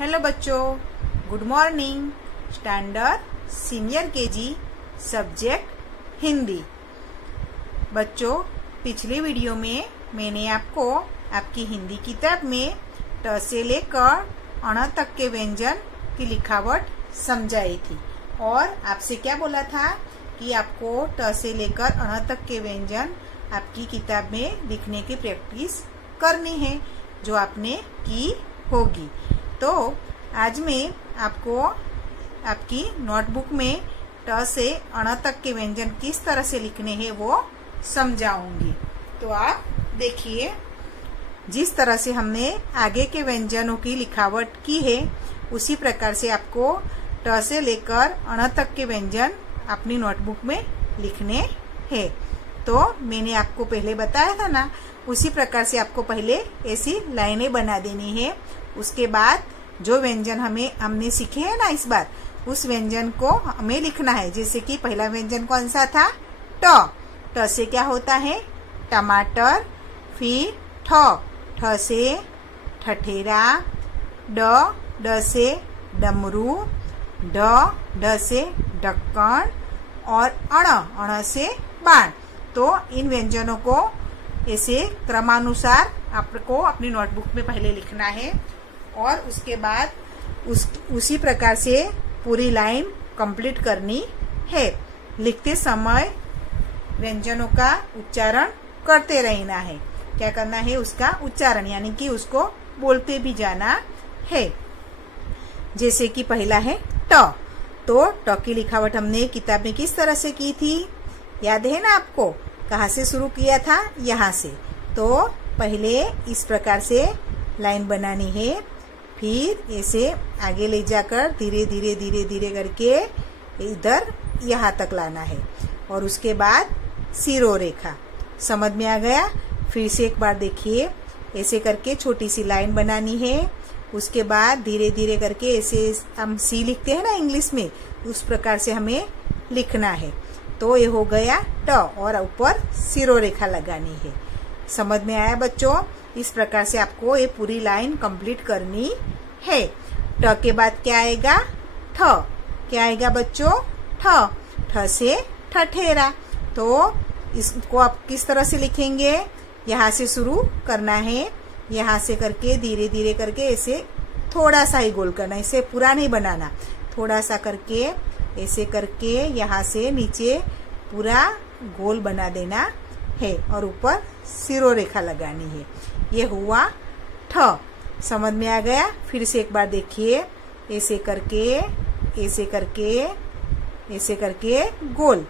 Hello बच्चों, good morning. Standard senior KG, subject Hindi. बच्चों, पिछले वीडियो में मैंने आपको आपकी हिंदी किताब में ट से लेकर अण तक के व्यंजन की लिखावट समझाई थी और आपसे क्या बोला था कि आपको ट से लेकर अण तक के व्यंजन आपकी किताब में लिखने की प्रैक्टिस करनी है, जो आपने की होगी। तो आज मैं आपको आपकी नोटबुक में ट से अण तक के व्यंजन किस तरह से लिखने हैं वो समझाऊंगी। तो आप देखिए, जिस तरह से हमने आगे के व्यंजनों की लिखावट की है उसी प्रकार से आपको ट से लेकर अण तक के व्यंजन अपनी नोटबुक में लिखने हैं। तो मैंने आपको पहले बताया था ना, उसी प्रकार से आपको पहले ऐसी लाइनें बना देनी है। उसके बाद जो व्यंजन हमने सीखे हैं ना इस बार, उस व्यंजन को हमें लिखना है। जैसे कि पहला व्यंजन कौन सा था? ट। ट से क्या होता है? टमाटर। फिर ठ से ठठेरा। ड से डमरू। ढ से ढक्कन और अण से बाण। तो इन व्यंजनों को ऐसे क्रमानुसार आपको अपनी नोटबुक में पहले लिखना है और उसके बाद उसी प्रकार से पूरी लाइन कंप्लीट करनी है। लिखते समय व्यंजनों का उच्चारण करते रहना है। क्या करना है? उसका उच्चारण, यानी कि उसको बोलते भी जाना है। जैसे कि पहला है ट। तो ट की लिखावट हमने किताब में किस तरह से की थी, याद है ना आपको? कहाँ से शुरू किया था? यहाँ से। तो पहले इस प्रकार से लाइन बनानी है, फिर ऐसे आगे ले जाकर धीरे धीरे धीरे धीरे करके इधर यहाँ तक लाना है और उसके बाद सिरों रेखा। समझ में आ गया? फिर से एक बार देखिए, ऐसे करके छोटी सी लाइन बनानी है। उसके बाद धीरे धीरे करके ऐसे हम सी लिखते हैं ना इंग्लिश में, उस प्रकार से हमें लिखना है। तो ये हो गया ट और ऊपर सिरों रेखा लगानी है। समझ में आया बच्चों? इस प्रकार से आपको ये पूरी लाइन कंप्लीट करनी है। ट के बाद क्या आएगा? ठ। क्या आएगा बच्चों? ठ। ठ से ठठेरा। तो इसको आप किस तरह से लिखेंगे? यहाँ से शुरू करना है, यहाँ से करके धीरे धीरे करके ऐसे थोड़ा सा ही गोल करना, इसे पूरा नहीं बनाना। थोड़ा सा करके ऐसे करके यहाँ से नीचे पूरा गोल बना देना है और ऊपर सिरों रेखा लगानी है। ये हुआ ठ। समझ में आ गया? फिर से एक बार देखिए, ऐसे करके ऐसे करके ऐसे करके गोल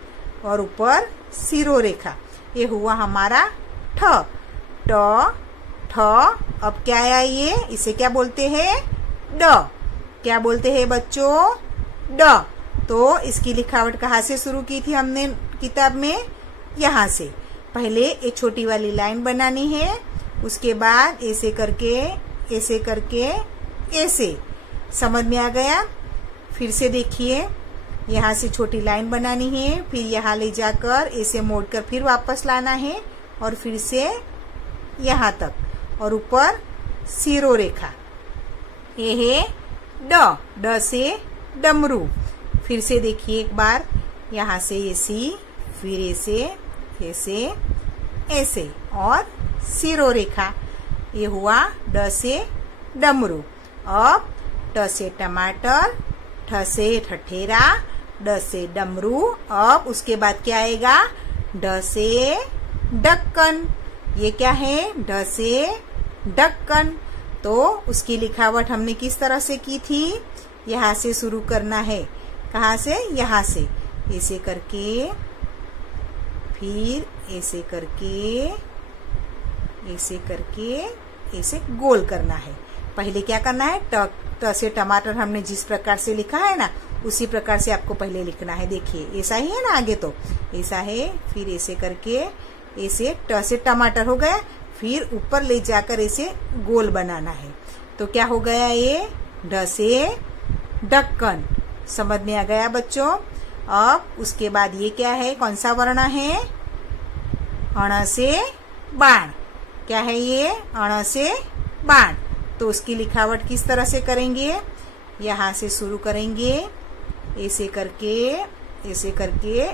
और ऊपर सिरों रेखा। ये हुआ हमारा ठ। ट ठ। अब क्या आया ये? इसे क्या बोलते हैं? ड। क्या बोलते हैं बच्चों? ड। तो इसकी लिखावट कहाँ से शुरू की थी हमने किताब में? यहाँ से। पहले एक छोटी वाली लाइन बनानी है, उसके बाद ऐसे करके ऐसे करके ऐसे। समझ में आ गया? फिर से देखिए, यहाँ से छोटी लाइन बनानी है, फिर यहाँ ले जाकर ऐसे मोड़कर फिर वापस लाना है और फिर से यहाँ तक और ऊपर सिरों रेखा। ये है ड। ड से डमरू। फिर से देखिए एक बार, यहाँ से ऐसी, फिर ऐसे ऐसे ऐसे और सिरों रेखा। ये हुआ ड से डमरू। अब ट से टमाटर, ठ से ठठेरा, ड से डमरू। अब उसके बाद क्या आएगा? ड से ढक्कन। ये क्या है? ढ से ढक्कन। तो उसकी लिखावट हमने किस तरह से की थी? यहाँ से शुरू करना है। कहाँ से? यहाँ से। ऐसे करके फिर ऐसे करके ऐसे करके ऐसे गोल करना है। पहले क्या करना है? ट से टमाटर हमने जिस प्रकार से लिखा है ना, उसी प्रकार से आपको पहले लिखना है। देखिए ऐसा ही है ना, आगे तो ऐसा है। फिर ऐसे करके ऐसे ट से टमाटर हो गया, फिर ऊपर ले जाकर ऐसे गोल बनाना है। तो क्या हो गया ये? ढ से ढक्कन। समझ में आ गया बच्चों? अब उसके बाद ये क्या है? कौन सा वर्ण है? अण से बाण। क्या है ये? अण से बाण। तो उसकी लिखावट किस तरह से करेंगे, यहाँ से शुरू करेंगे, ऐसे करके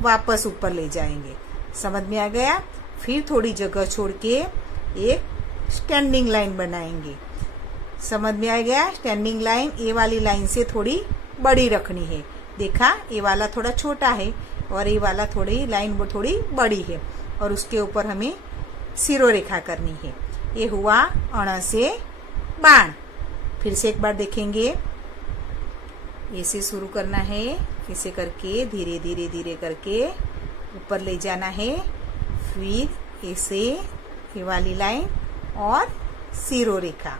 वापस ऊपर ले जाएंगे। समझ में आ गया। फिर थोड़ी जगह छोड़ के एक स्टैंडिंग लाइन बनाएंगे। समझ में आ गया। स्टैंडिंग लाइन ए वाली लाइन से थोड़ी बड़ी रखनी है। देखा, ए वाला थोड़ा छोटा है और ए वाला लाइन थोड़ी बड़ी है, और उसके ऊपर हमें सिरो रेखा करनी है। ये हुआ अण से बाण। फिर से एक बार देखेंगे। ऐसे शुरू करना है, ऐसे करके धीरे धीरे करके ऊपर ले जाना है। फिर ऐसे ये वाली लाइन और सिरो रेखा।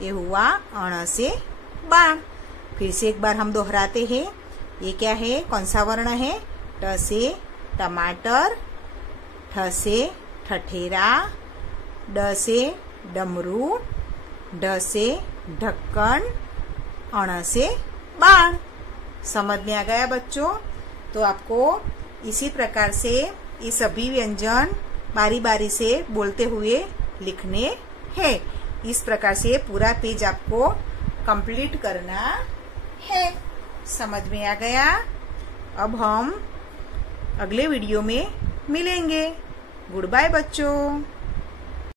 ये हुआ अण से बाण। फिर से एक बार हम दोहराते हैं। ये क्या है, कौन सा वर्ण है, ट से टमाटर, ठ से ठठेरा, ड से डमरू, ढ से ढक्कन, अण से बाण। समझ में आ गया बच्चों। तो आपको इसी प्रकार से ये सभी व्यंजन बारी बारी से बोलते हुए लिखने हैं। इस प्रकार से पूरा पेज आपको कंप्लीट करना है। समझ में आ गया। अब हम अगले वीडियो में मिलेंगे। गुड बाय बच्चों।